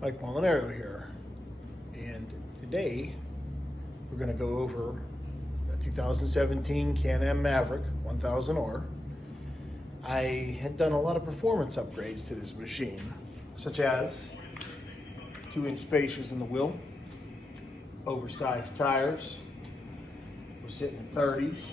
Mike Molinaro here, and today we're going to go over a 2017 Can-Am Maverick 1000R. I had done a lot of performance upgrades to this machine, such as 2-inch spacers in the wheel, oversized tires, we're sitting in 30s.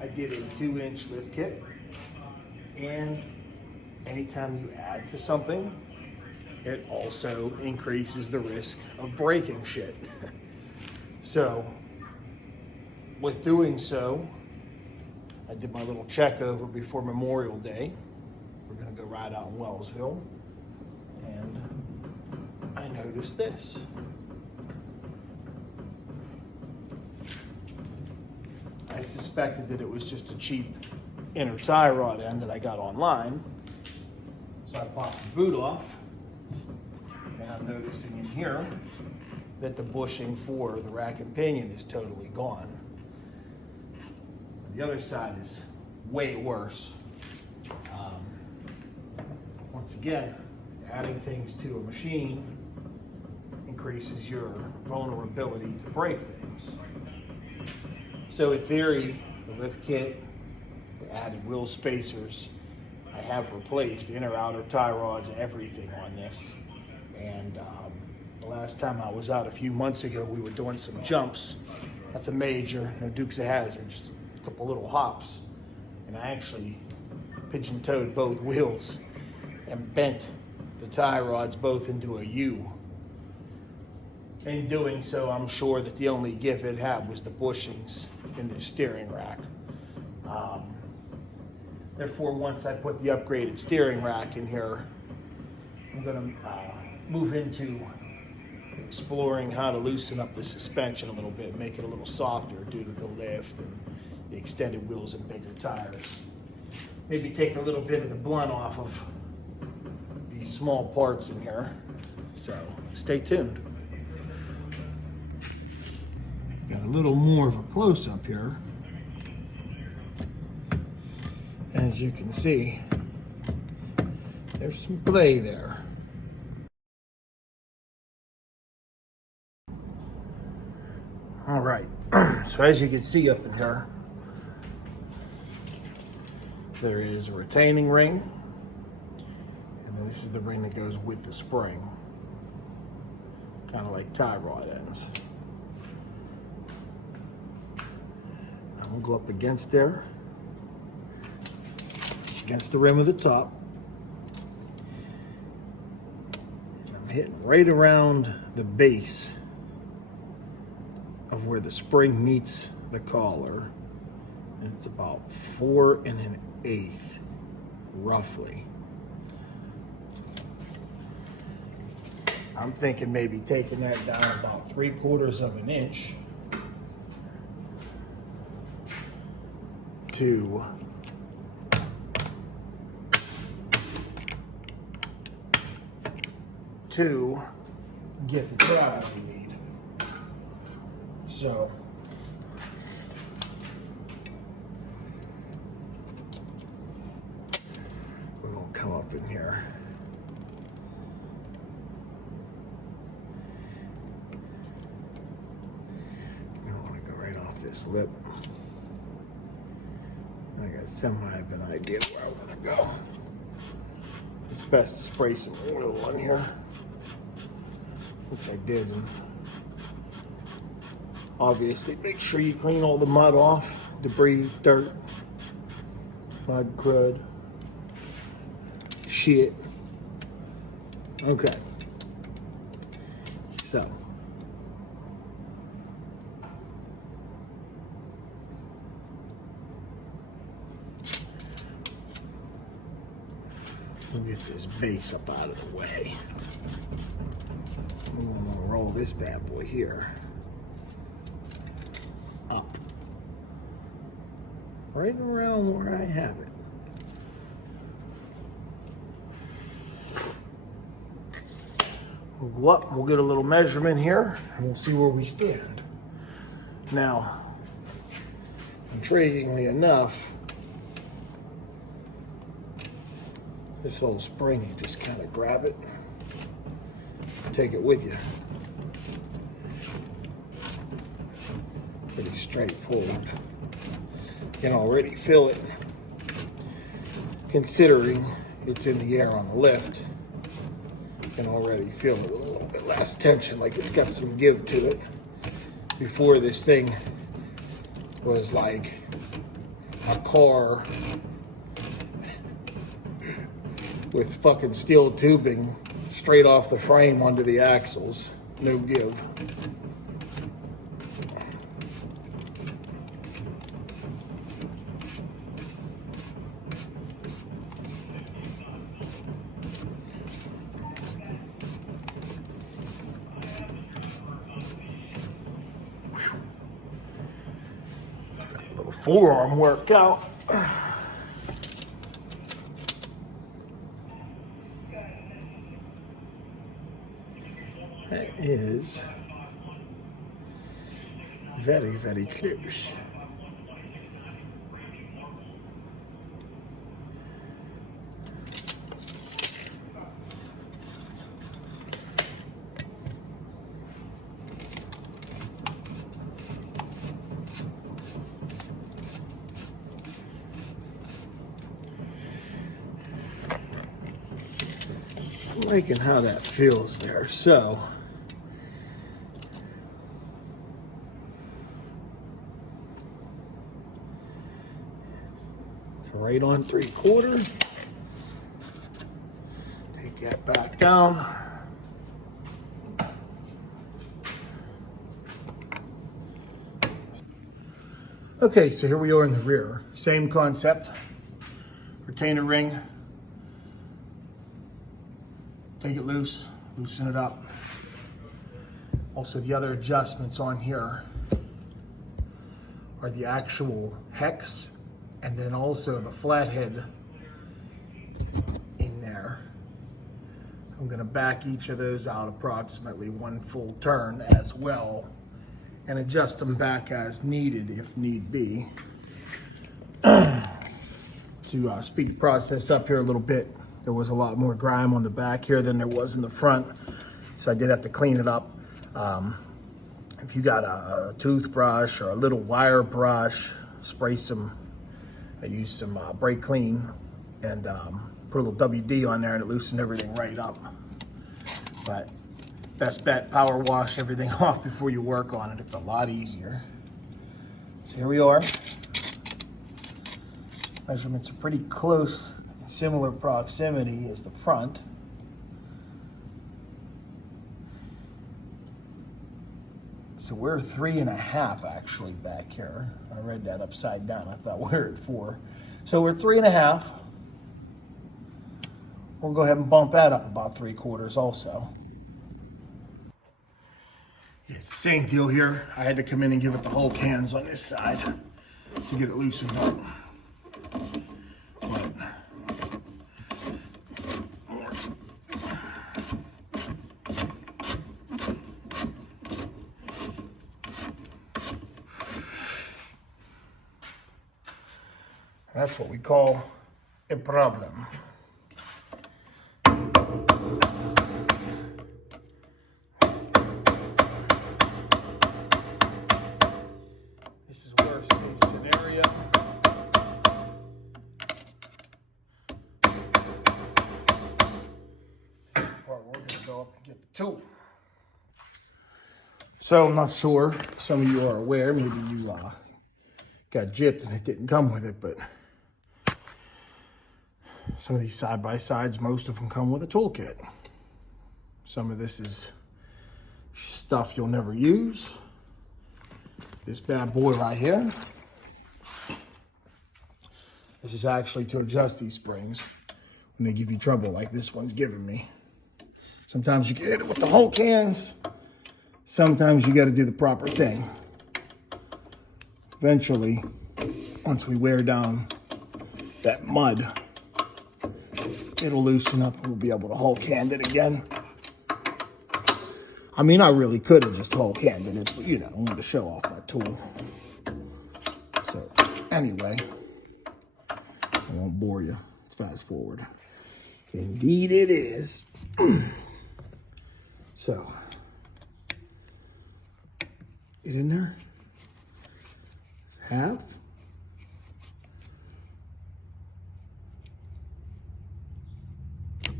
I did a 2-inch lift kit, and anytime you add to something, it also increases the risk of breaking shit. So, with doing so, I did my little check over before Memorial Day. We're gonna go ride out in Wellsville, and I noticed this. I suspected that it was just a cheap inner tie rod end that I got online. So I popped the boot off, and I'm noticing in here that the bushing for the rack and pinion is totally gone. The other side is way worse. Once again, adding things to a machine increases your vulnerability to break things. So in theory, the lift kit, the added wheel spacers, I have replaced inner outer tie rods and everything on this. And the last time I was out a few months ago, we were doing some jumps at the major, no Dukes of Hazzard, just a couple little hops. And I actually pigeon-toed both wheels and bent the tie rods both into a U. In doing so, I'm sure that the only give it had was the bushings in the steering rack. Therefore, once I put the upgraded steering rack in here, I'm going to move into exploring how to loosen up the suspension a little bit, make it a little softer due to the lift and the extended wheels and bigger tires. Maybe take a little bit of the blunt off of these small parts in here. So stay tuned. Got a little more of a close-up here. As you can see, there's some play there. All right, so as you can see up in here, there is a retaining ring, and then this is the ring that goes with the spring, kind of like tie rod ends. I'm gonna go up against there, against the rim of the top. I'm hitting right around the base of where the spring meets the collar, and it's about 4 1/8 roughly. I'm thinking maybe taking that down about 3/4 of an inch to get the travel we need. So we're gonna come up in here. I want to go right off this lip. I got semi of an idea where I want to go. It's best to spray some oil on here, which I did. And obviously, make sure you clean all the mud off, debris, dirt, mud, crud, shit. Okay. So. We'll get this base up out of the way. I'm gonna roll this bad boy here up, right around where I have it. We'll go up, we'll get a little measurement here, and we'll see where we stand. Now, intriguingly enough, this whole spring, you just kind of grab it take it with you. Pretty straightforward. You can already feel it, considering it's in the air on the lift. You can already feel it with a little bit less tension, like it's got some give to it. Before, this thing was like a car with fucking steel tubing straight off the frame onto the axles. No give. Got a little forearm workout. That is very, very close. I'm liking how that feels there. So right on 3/4. Take that back down. Okay, so here we are in the rear. Same concept. Retainer ring. Take it loose, loosen it up. Also, the other adjustments on here are the actual hex, and then also the flathead in there. I'm gonna back each of those out approximately 1 full turn as well, and adjust them back as needed if need be. To speed the process up here a little bit, there was a lot more grime on the back here than there was in the front, so I did have to clean it up. If you got a toothbrush or a little wire brush, spray some, I used some brake clean and put a little WD on there, and it loosened everything right up. But best bet, power wash everything off before you work on it. It's a lot easier. So here we are. Measurements are pretty close, similar proximity as the front. So we're 3.5 actually back here. I read that upside down. I thought we were at 4. So we're 3.5. We'll go ahead and bump that up about 3/4 also. Yeah, it's the same deal here. I had to come in and give it the whole cans on this side to get it loosened up. That's what we call a problem. This is worst case scenario. Part we're going to go up and get the tool. So I'm not sure, some of you are aware, maybe you got gypped and it didn't come with it, but some of these side-by-sides, most of them come with a toolkit. Some of this is stuff you'll never use. This bad boy right here. This is actually to adjust these springs when they give you trouble like this one's giving me. Sometimes you get it with the whole cans. Sometimes you got to do the proper thing. Eventually, once we wear down that mud, it'll loosen up and we'll be able to whole can it again. I mean, I really could have just whole canned it, but you know, I wanted to show off my tool. So anyway, I won't bore you. Let's fast forward. Indeed it is. So, get in there. Half.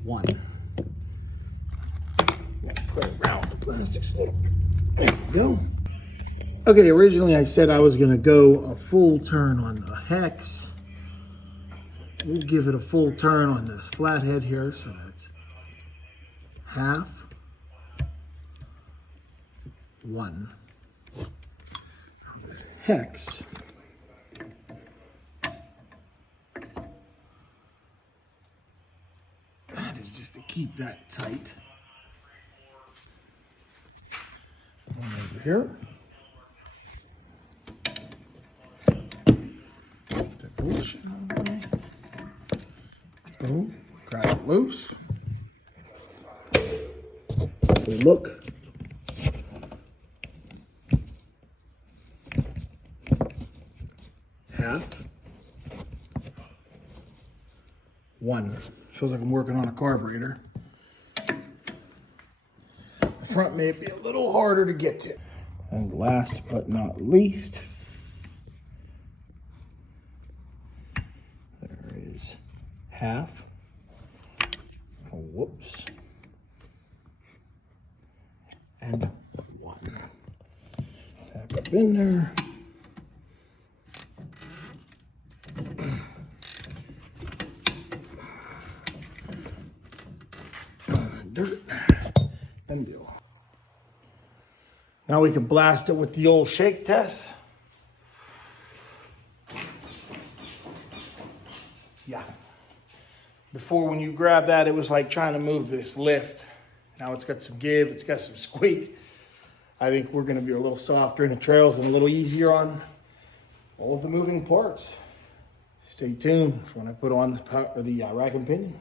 One. Put it around the plastics a little bit. There we go. Okay, originally I said I was gonna go a full turn on the hex. We'll give it a full turn on this flathead here, so that's half, one. This hex. That is just to keep that tight. One over here. Put the bush out of the way. Boom. Grab it loose. Good look. Half. One. Feels like I'm working on a carburetor. The front may be a little harder to get to. And last but not least, there is half. Oh, whoops. And one. Back up in there. Dirt and Bill. Now we can blast it with the old shake test. Yeah. Before, when you grab that, it was like trying to move this lift. Now it's got some give, it's got some squeak. I think we're gonna be a little softer in the trails and a little easier on all of the moving parts. Stay tuned for when I put on the rack and pinion.